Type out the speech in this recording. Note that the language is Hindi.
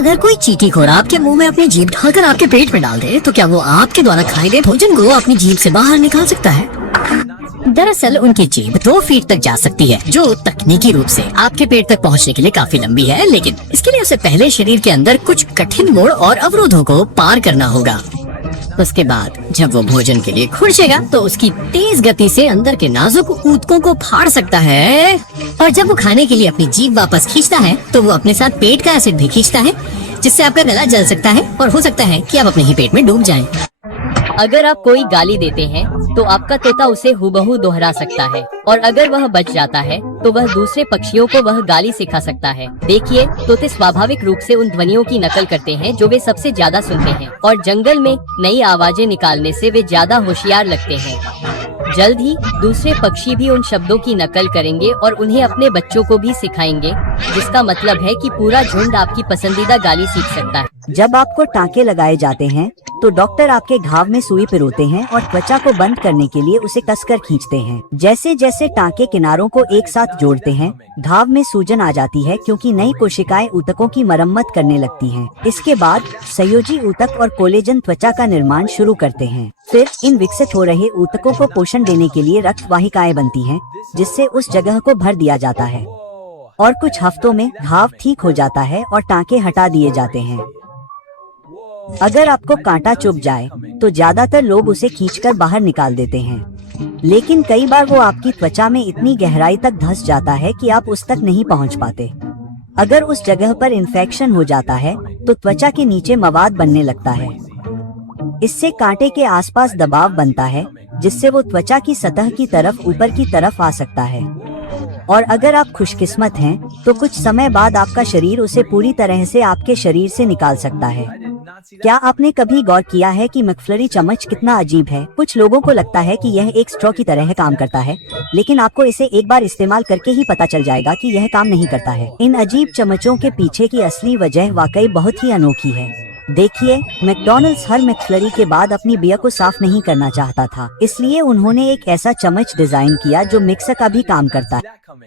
अगर कोई चींटीखोर आपके मुंह में अपनी जीभ ढालकर आपके पेट में डाल दे तो क्या वो आपके द्वारा खाए गए भोजन को अपनी जीभ से बाहर निकाल सकता है? दरअसल उनकी जीभ 2 फीट तक जा सकती है, जो तकनीकी रूप से आपके पेट तक पहुंचने के लिए काफी लंबी है, लेकिन इसके लिए उसे पहले शरीर के अंदर कुछ कठिन मोड़ और अवरोधों को पार करना होगा। उसके बाद जब वो भोजन के लिए खुरचेगा तो उसकी तेज गति से अंदर के नाजुक ऊतकों को फाड़ सकता है, और जब वो खाने के लिए अपनी जीभ वापस खींचता है तो वो अपने साथ पेट का एसिड भी खींचता है, जिससे आपका गला जल सकता है और हो सकता है कि आप अपने ही पेट में डूब जाएं। अगर आप कोई गाली देते हैं तो आपका तोता उसे हूबहू दोहरा सकता है, और अगर वह बच जाता है तो वह दूसरे पक्षियों को वह गाली सिखा सकता है। देखिए, तोते स्वाभाविक रूप से उन ध्वनियों की नकल करते हैं जो वे सबसे ज्यादा सुनते हैं, और जंगल में नई आवाजें निकालने से वे ज्यादा होशियार लगते हैं। जल्द ही दूसरे पक्षी भी उन शब्दों की नकल करेंगे और उन्हें अपने बच्चों को भी सिखाएंगे, जिसका मतलब है कि पूरा झुंड आपकी पसंदीदा गाली सीख सकता है। जब आपको टाँके लगाए जाते हैं तो डॉक्टर आपके घाव में सुई पिरोते हैं और त्वचा को बंद करने के लिए उसे कसकर खींचते हैं। जैसे जैसे टाँके किनारों को एक साथ जोड़ते हैं, घाव में सूजन आ जाती है, क्योंकि नई कोशिकाएं ऊतकों की मरम्मत करने लगती हैं। इसके बाद संयोजी ऊतक और कोलेजन त्वचा का निर्माण शुरू करते हैं। फिर इन विकसित हो रहे ऊतकों को पोषण देने के लिए रक्त वाहिकाएं बनती हैं, जिससे उस जगह को भर दिया जाता है, और कुछ हफ्तों में घाव ठीक हो जाता है और टाँके हटा दिए जाते हैं। अगर आपको कांटा चुभ जाए तो ज्यादातर लोग उसे खींचकर बाहर निकाल देते हैं, लेकिन कई बार वो आपकी त्वचा में इतनी गहराई तक धंस जाता है कि आप उस तक नहीं पहुंच पाते। अगर उस जगह पर इन्फेक्शन हो जाता है तो त्वचा के नीचे मवाद बनने लगता है। इससे कांटे के आसपास दबाव बनता है, जिससे वो त्वचा की सतह की तरफ ऊपर की तरफ आ सकता है, और अगर आप खुशकिस्मत हैं तो कुछ समय बाद आपका शरीर उसे पूरी तरह से आपके शरीर से निकाल सकता है। क्या आपने कभी गौर किया है कि मैकफ्लरी चम्मच कितना अजीब है? कुछ लोगों को लगता है कि यह एक स्ट्रॉ की तरह काम करता है, लेकिन आपको इसे एक बार इस्तेमाल करके ही पता चल जाएगा कि यह काम नहीं करता है। इन अजीब चम्मचों के पीछे की असली वजह वाकई बहुत ही अनोखी है। देखिए, मैकडॉनल्ड्स हर मैकफ्लरी के बाद अपनी बियर को साफ नहीं करना चाहता था, इसलिए उन्होंने एक ऐसा चम्मच डिजाइन किया जो मिक्सर का भी काम करता है।